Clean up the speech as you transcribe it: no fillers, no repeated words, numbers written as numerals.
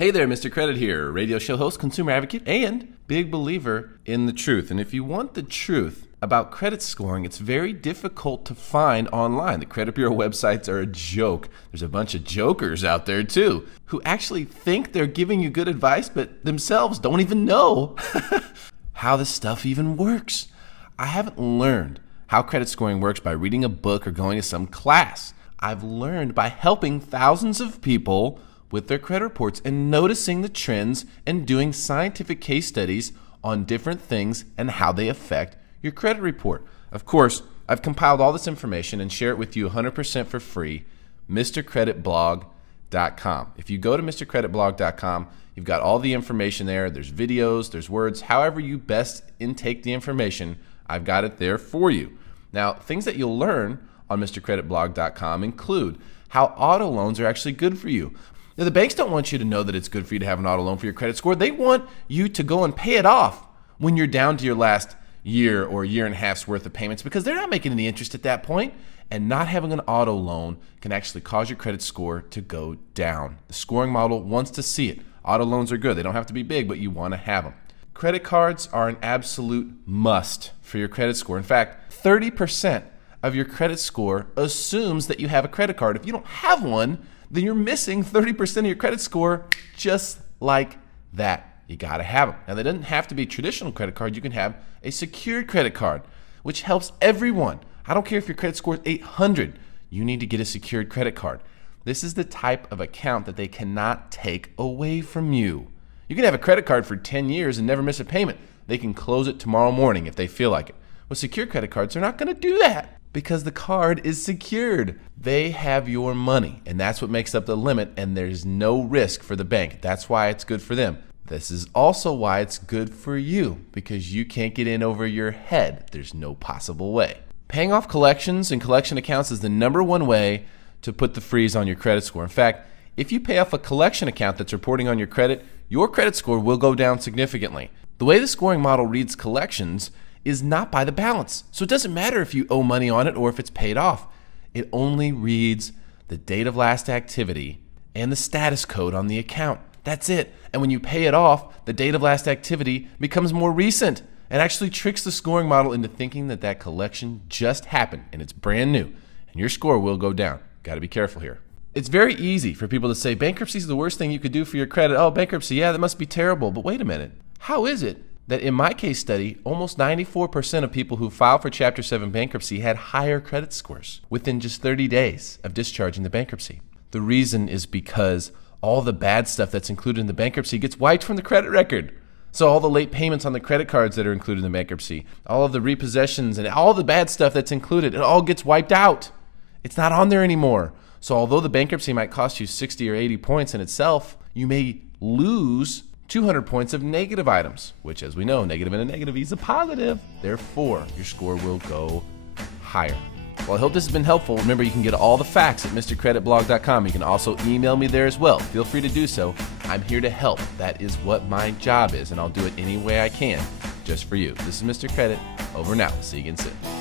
Hey there, Mr. Credit here, radio show host, consumer advocate, and big believer in the truth. And if you want the truth about credit scoring, it's very difficult to find online. The credit bureau websites are a joke. There's a bunch of jokers out there too who actually think they're giving you good advice, but themselves don't even know how this stuff even works. I haven't learned how credit scoring works by reading a book or going to some class. I've learned by helping thousands of people with their credit reports and noticing the trends and doing scientific case studies on different things and how they affect your credit report. Of course, I've compiled all this information and share it with you 100% for free, MrCreditBlog.com. If you go to MrCreditBlog.com, you've got all the information there. There's videos, there's words, however you best intake the information, I've got it there for you. Now, things that you'll learn on MrCreditBlog.com include how auto loans are actually good for you. Now, the banks don't want you to know that it's good for you to have an auto loan for your credit score. They want you to go and pay it off when you're down to your last year or year and a half's worth of payments because they're not making any interest at that point. And not having an auto loan can actually cause your credit score to go down. The scoring model wants to see it. Auto loans are good. They don't have to be big, but you want to have them. Credit cards are an absolute must for your credit score. In fact, 30% of your credit score assumes that you have a credit card. If you don't have one, then you're missing 30% of your credit score just like that. You got to have them. Now, they doesn't have to be a traditional credit card. You can have a secured credit card, which helps everyone. I don't care if your credit score is 800. You need to get a secured credit card. This is the type of account that they cannot take away from you. You can have a credit card for 10 years and never miss a payment. They can close it tomorrow morning if they feel like it. With secured credit cards, they're not going to do that because the card is secured. They have your money, and that's what makes up the limit, and there's no risk for the bank. That's why it's good for them. This is also why it's good for you, because you can't get in over your head. There's no possible way. Paying off collections and collection accounts is the #1 way to put the freeze on your credit score. In fact, if you pay off a collection account that's reporting on your credit score will go down significantly. The way the scoring model reads collections is not by the balance. So it doesn't matter if you owe money on it or if it's paid off. It only reads the date of last activity and the status code on the account. That's it. And when you pay it off, the date of last activity becomes more recent and actually tricks the scoring model into thinking that that collection just happened and it's brand new and your score will go down. Got to be careful here. It's very easy for people to say bankruptcy is the worst thing you could do for your credit. Oh, bankruptcy, yeah, that must be terrible. But wait a minute. How is it that in my case study, almost 94% of people who filed for Chapter 7 bankruptcy had higher credit scores within just 30 days of discharging the bankruptcy? The reason is because all the bad stuff that's included in the bankruptcy gets wiped from the credit record. So all the late payments on the credit cards that are included in the bankruptcy, all of the repossessions and all the bad stuff that's included, it all gets wiped out. It's not on there anymore. So although the bankruptcy might cost you 60 or 80 points in itself, you may lose 200 points of negative items, which, as we know, negative and a negative is a positive. Therefore, your score will go higher. Well, I hope this has been helpful. Remember, you can get all the facts at MrCreditBlog.com. You can also email me there as well. Feel free to do so. I'm here to help. That is what my job is, and I'll do it any way I can just for you. This is Mr. Credit. Over now. See you again soon.